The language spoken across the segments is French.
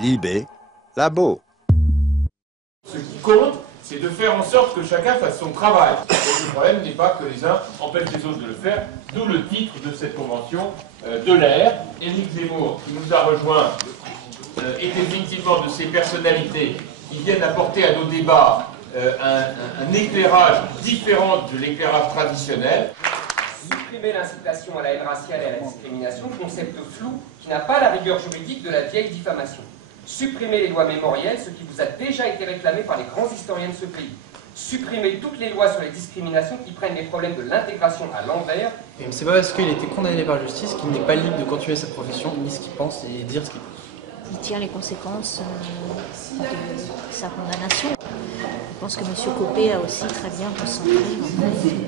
Libé, Labo. Ce qui compte, c'est de faire en sorte que chacun fasse son travail. Et le problème n'est pas que les uns empêchent les autres de le faire, d'où le titre de cette convention de l'air. Éric Zemmour, qui nous a rejoints, est définitivement de ces personnalités qui viennent apporter à nos débats un éclairage différent de l'éclairage traditionnel. Supprimer l'incitation à la haine raciale et à la discrimination, concept flou qui n'a pas la rigueur juridique de la vieille diffamation. Supprimer les lois mémorielles, ce qui vous a déjà été réclamé par les grands historiens de ce pays. Supprimer toutes les lois sur les discriminations qui prennent les problèmes de l'intégration à l'envers. Et c'est pas parce qu'il a été condamné par justice qu'il n'est pas libre de continuer sa profession, ni ce qu'il pense et dire ce qu'il pense. Il tire les conséquences de sa condamnation. Je pense que M. Copé a aussi très bien concentré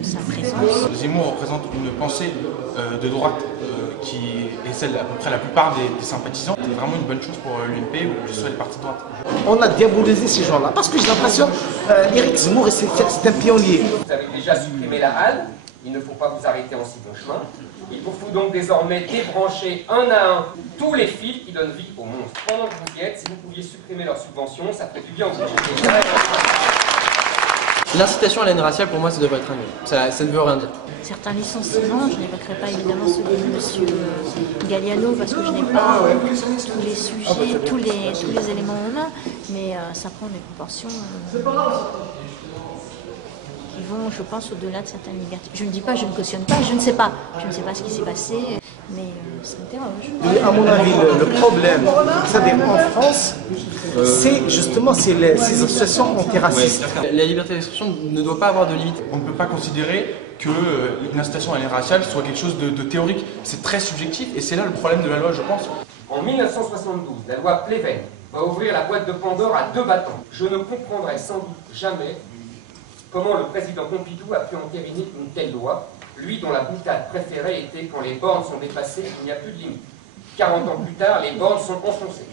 sa présence. Zemmour représente une pensée de droite qui est celle à peu près la plupart des sympathisants. C'est vraiment une bonne chose pour l'UMP ou que ce soit les partis de droite. On a diabolisé ces gens-là parce que j'ai l'impression Éric Zemmour c'est un pionnier. Vous avez déjà supprimé la halle, il ne faut pas vous arrêter en si bon chemin. Il vous faut donc désormais débrancher un à un tous les fils qui donnent vie aux monstres. Pendant que vous y êtes, si vous pouviez supprimer leurs subventions, ça ferait du bien aux budgets. L'incitation à la haine raciale, pour moi, ça devrait être annulé. Ça ne veut rien dire. Certains licenciements, je n'évoquerai pas évidemment celui de M. Galliano parce que je n'ai pas tous les sujets, tous les éléments en main, mais ça prend des proportions qui vont, je pense, au-delà de certaines libertés. Je ne dis pas, je ne cautionne pas, je ne sais pas ce qui s'est passé, mais ça m'interroge. À mon avis, le problème, c'est-à-dire en France, c'est justement ces associations antiracistes. La liberté d'expression ne doit pas avoir de limite. On ne peut pas considérer qu'une incitation à la haine raciale soit quelque chose de théorique. C'est très subjectif et c'est là le problème de la loi, je pense. En 1972, la loi Pleven va ouvrir la boîte de Pandore à deux battants. Je ne comprendrai sans doute jamais comment le président Pompidou a pu entériner une telle loi, lui dont la boutade préférée était quand les bornes sont dépassées, il n'y a plus de limite. 40 ans plus tard, les bornes sont enfoncées.